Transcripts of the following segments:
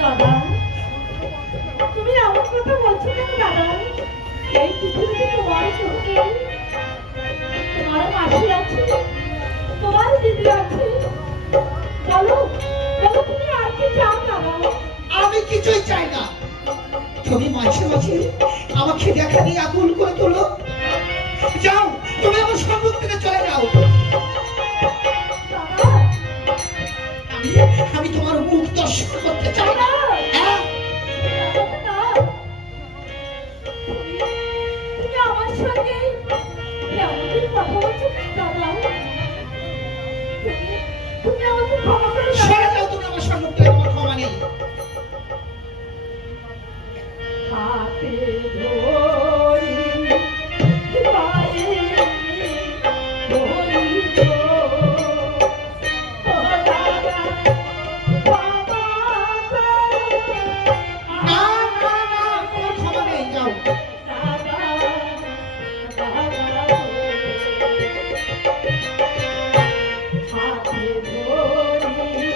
দাদা, তুমি আমার কথা বলছো কেন দাদা? এই পৃথিবীতে তোমার কেউ নেই। তোমার মাসি আছে, তোমার দিদি আছে। বলো, বলো তুমি আর কি চাও দাদা? আমি কিছুই চাই না। তুমি মাঝে মাঝে আমাকে দেখা দিয়ে আকুল করে তোলো। যাও, তুমি আমার সম্মুখ থেকে চলে যাও। দাদা, আমি আমি তোমার মুখ দর্শন করতে চাই না। দাদা, হ্যাঁ, দাদা, তুমি আমার সঙ্গে এমনই কথা বলছো কেন দাদা? তুমি আমাকে ক্ষমা করে দাও। সরে যাও, তুমি আমার সম্মুখ থেকে। আমার ক্ষমা নেই। হাতে ধরি পায়ে ধরি গো, ও দাদা, বাবা গো, না না না, তোমার ক্ষমা নেই। যাও। দাদা, দাদা গো, হাতে ধরি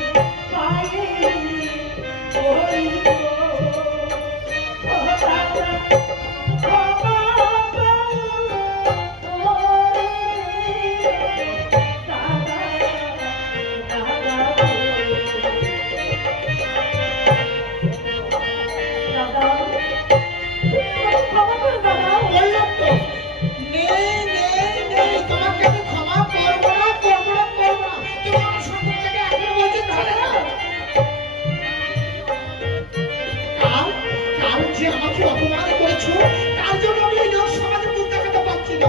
পায়ে ধরি গো, ও দাদা, বাবা গো, ওরে দাদা, দাদা গো, দাদা, তুমি আমাকে ক্ষমা করে দাদা। বললাম তো, নেই নেই নেই, তোমাকে আমি ক্ষমা করবো না, করবো না, করবো না। তুমি আমার সম্মুখ থেকে এখন বলছি চলে যাও। কাল কাল যে আমাকে অপমান করেছো, তার জন্য আমি এই লোক সমাজে মুখ দেখাতে পারছি না।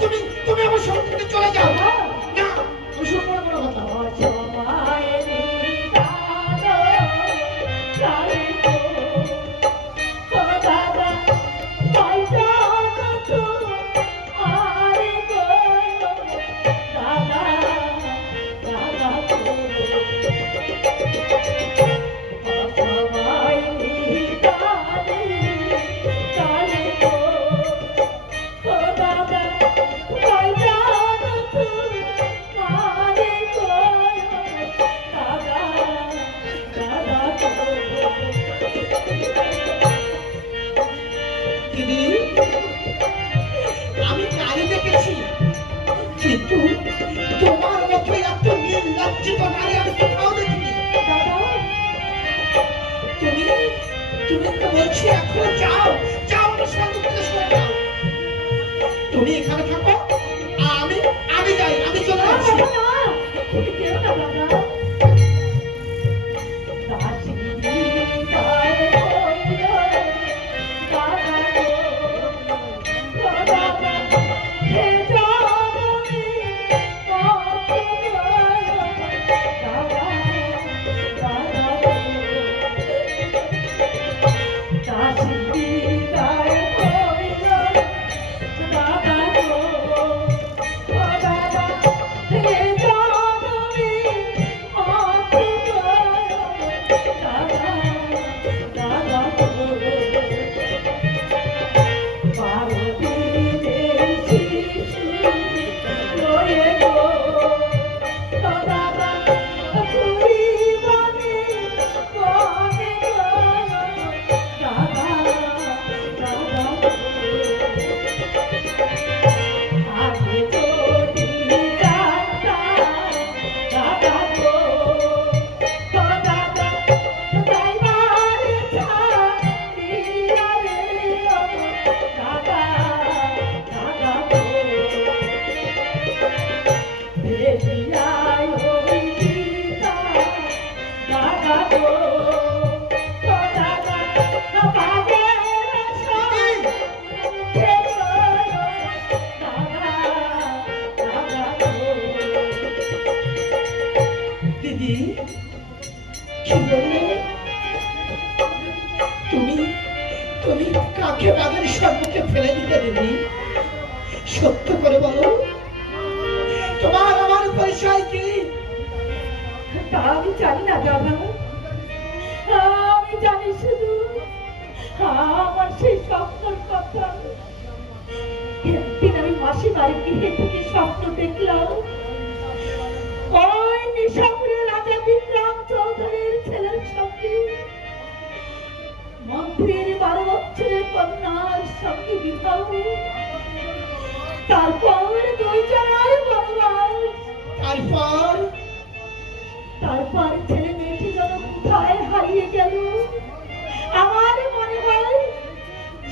তুমি তুমি আমার সম্মুখ থেকে চলে যাও। না, আমি শুনবো না কোনো কথা। অসময়েরই দাদা, চাই গো, ও দাদা, পাইতাম না তো আর গো, দাদা, দাদা গো, অসময়েরই দাদা, চাই গো, ও দাদা, পাইতাম না তো আর গো, দাদা, দাদা গো। দিদি, আমি নারী দেখেছি, কিন্তু তোমার মতো এত নির্লজ্জিত নারী আমি কোথাও দেখিনি। দাদা, তুমি তুমি তো বলছি এখন যাও, যাও, আমার সম্মুখ থেকে সরে যাও। তুমি এখানে থাকো, আমি আমি যাই, আমি চলে না যাচ্ছি। বাবা, না, তুমি যেও না দাদা। দাসী তাই হইল দাদা গো, ও দাদা, হে জননী কত গো, দাদা, দাদা গো, দাসী তাই হইল দাদা গো, ও দাদা, হে জননী কত গো, দাদা, দাদা গো, পার্বতীর শিশু লয়ে গো, ও দাদা, ঘুরি বনে বনে গো, দাদা, দাদা গো, আগে যদি জানতাম দাদা গো, ও দাদা, যাইবার ছাড়িয়া রে, ও দাদা, দাদা গো, ভেজিয়ায় ওই গীতা, দাদা গো, ও দাদা, বাগের সঙ্গে গো, দাদা, দাদা গো। দিদি, কি বললে? তুমি তুমি কাকে বাগের সম্মুখে ফেলে দিতে দিদি? সত্য করে বলো, তোমার আমার পরিচয় কি? তা আমি জানি না দাদা, আমি জানি শুধু আমার সেই স্বপ্নের কথা। একদিন আমি মাসি বাড়ি গিয়ে থেকে স্বপ্ন দেখলাম, ওই নিশাপুরের রাজা বিক্রম চৌধুরীর ছেলের সঙ্গে মন্ত্রীর 12 বছরের কন্যার সঙ্গে বিবাহ, তারপর 2 জনের বনবাস, তারপর তারপর ছেলে মেয়েটি যেন কোথায় হারিয়ে গেল। আমার মনে হয়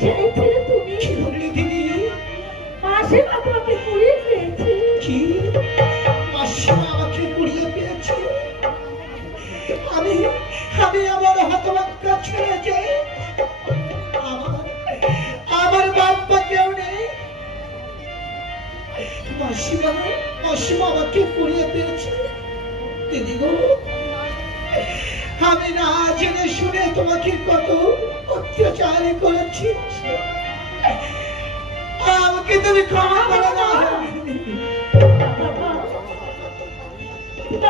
সেই ছেলে তুমি। কি বললি দিদি? মাসে তোমাকে কুড়িয়ে পেয়েছি। কি মাসিমা আমাকে কুড়িয়ে পেয়েছে? আমি আমি আমার হতভাগ্য ছেড়ে যে আমার আমার বাবা কেউ নেই। মাসিমা মাসিমা আমাকে কুড়িয়ে পেয়েছে। দিদি গো, আমি না জেনে শুনে তোমাকে কত অত্যাচার করেছি। আমাকে তুমি ক্ষমা করে দাও।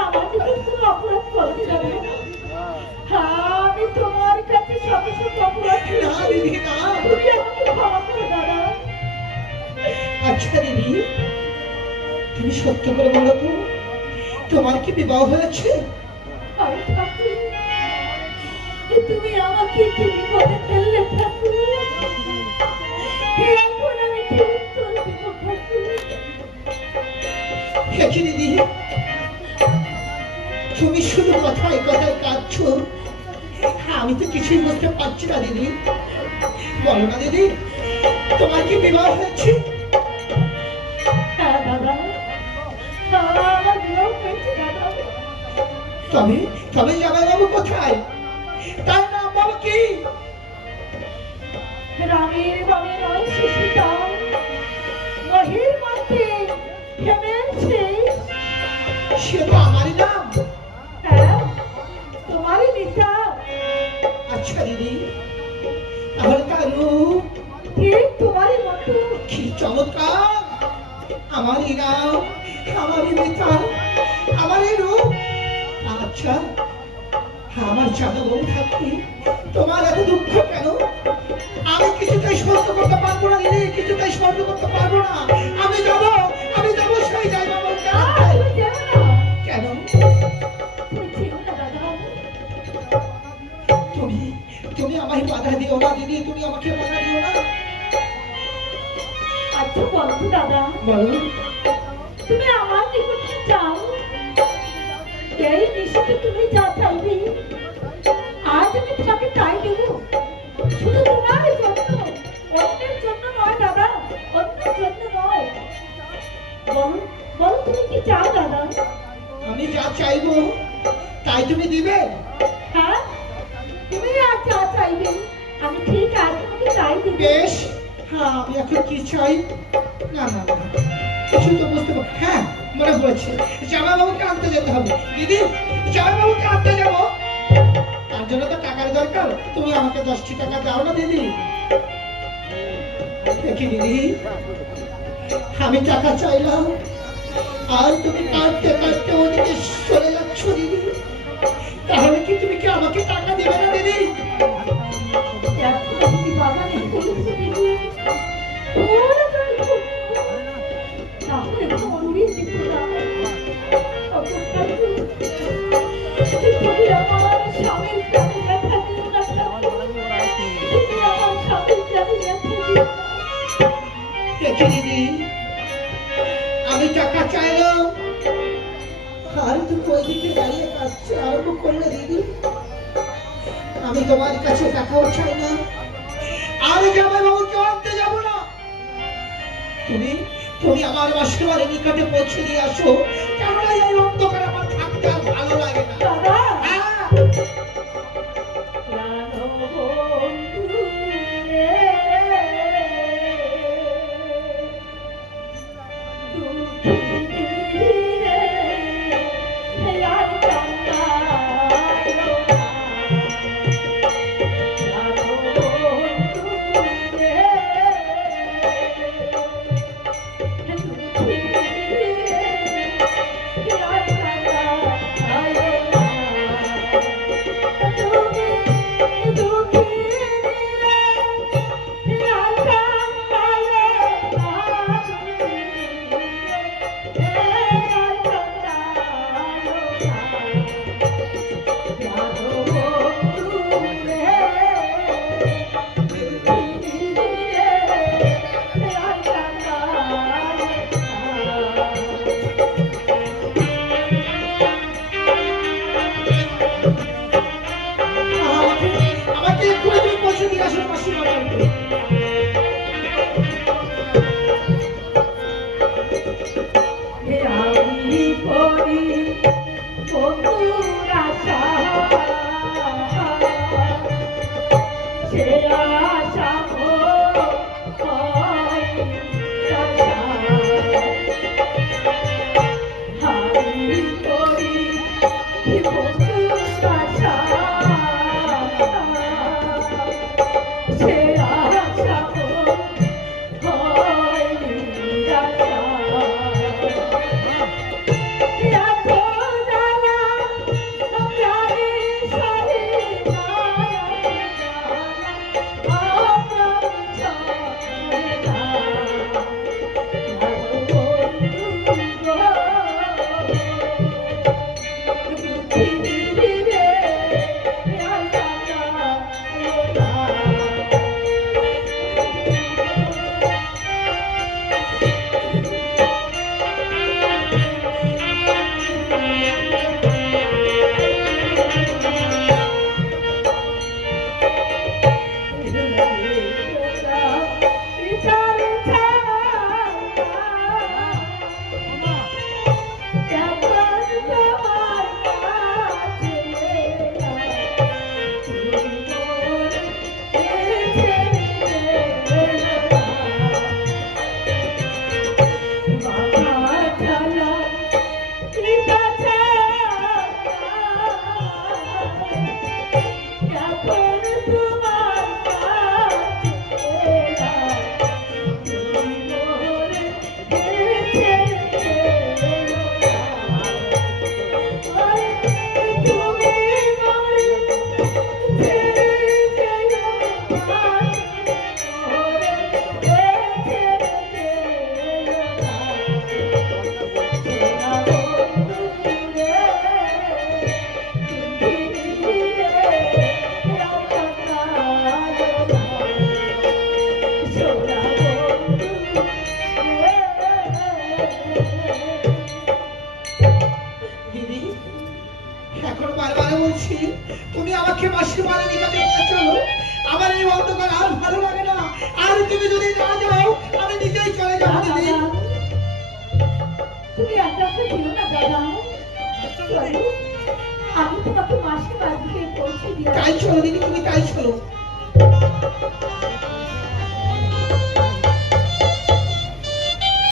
আমার দিকে কোনো অপরাধ করতে যাবে না। আমি তোমার কাছে শত শত অপরাধ না করেছি। দিদি না। তুমি আমাকে ক্ষমা করো দাদা। আচ্ছা দিদি, তুমি সত্য করে বলো তো, তোমার কি বিবাহ হয়েছে? আরে ঠাকুর, তুমি আমাকে কি বিপদে ফেললে ঠাকুর? এখন আমি কি উত্তর দেব ঠাকুর? দেখি দিদি, তুমি শুধু কথায় কথায় কাঁদছো, আমি তো কিছুই বুঝতে পারছি না দিদি। বলো না দিদি, তোমার কি বিবাহ হয়েছে? হ্যাঁ দাদা, আমার বিবাহ হয়েছে দাদা। তবে তবে জামাইবাবু কোথায়? তার নাম বাবু কি? রামের বামে নয় শিশুটা, মহির মধ্যে হেমেছে। সে তো আমারই নাম। হ্যাঁ, তোমারই নিতা। আচ্ছা দিদি, তাহলে তার রূপ ঠিক তোমারই মতো। কি চমৎকার! আমারই নাম, আমারই নেতা, আমারই রূপ। আচ্ছা, আমার জানা বউ থাকতে তোমার এত দুঃখ কেন? আমি কিছুটাই সহ্য করতে পারবো না দিদি, কিছুটাই সহ্য করতে পারবো না। আমি যাবো সেই যাই বাবা। তুমি যেও না। কেন? তুমি যেও না দাদা। তুমি তুমি আমায় বাধা দিও না দিদি, তুমি আমাকে বাধা দিও না। আচ্ছা বলো তো দাদা, বলো। তুমি আমার নিকট কি চাও? এই নিশিতে তুমি যা চাইবে, আজ আমি তোমাকে তাই দেব। শুধু তোমার জন্য, অন্যের জন্য নয় দাদা, অন্যের জন্য নয়। বলো বলো তুমি কি চাও দাদা? আমি যা চাইবো তাই তুমি দিবে? হ্যাঁ, তুমি আজ যা চাইবে আমি ঠিক আজ তোমাকে তাই দেব। বেশ, হ্যাঁ আমি এখন কি চাই? না না না, কিছু তো বুঝতে পারছি। হ্যাঁ, মনে পড়েছে, জামাইবাবুকে আনতে যেতে হবে। দিদি, জামাইবাবুকে আনতে যাবো, তার জন্য তো টাকার দরকার। তুমি আমাকে 10টি টাকা দাও না দিদি। দেখি দিদি, আমি টাকা চাইলাম আর তুমি কাঁদতে কাঁদতে ওদিকে চলে যাচ্ছ দিদি। তাহলে কি তুমি কি আমাকে টাকা দেবে না দিদি? এখন যদি বাগানে ফুল ফুটেছে, ওরা জল ফুটবে, তাহলে মন্দির দিতে দাও। অপেক্ষা করো। তুমি আমার স্বামীর প্রাণে ব্যথা দিও না ঠাকুর। তুমি আমার স্বামীর প্রাণে ব্যথা দিও না। দেখি দিদি, আমি টাকা চাইলাম আর তুমি ওইদিকে দাঁড়িয়ে কাঁদছে আরম্ভ করলে দিদি। আমি তোমার কাছে টাকাও চাই না আর জামাইবাবুকে আনতে যাব না। তুমি তুমি আমার বাসুয়ার নিকটে পৌঁছে দিয়ে আসো, কেননা এই অন্ধকারে আমার থাকতে আর ভালো লাগে না। দাদা, হ্যাঁ, প্রাণবন্ধু রে, দুঃখী রে, আর কান্নায় প্রাণবন্ধু রে, দুঃখী রে, আর কান্নায় আমাকে মাসির বাড়ি নিয়ে চলো। আমার এই অন্ধকার আর ভালো লাগে না। আর তুমি যদি না যাও আমি নিজেই চলে যাবো দিদি। দাদা, তুমি একা একা যেও না দাদা। চলো, আমি তোমাকে মাসির বাড়িতে পৌঁছে দিয়ে তাই চলো দিদি, তুমি তাই চলো।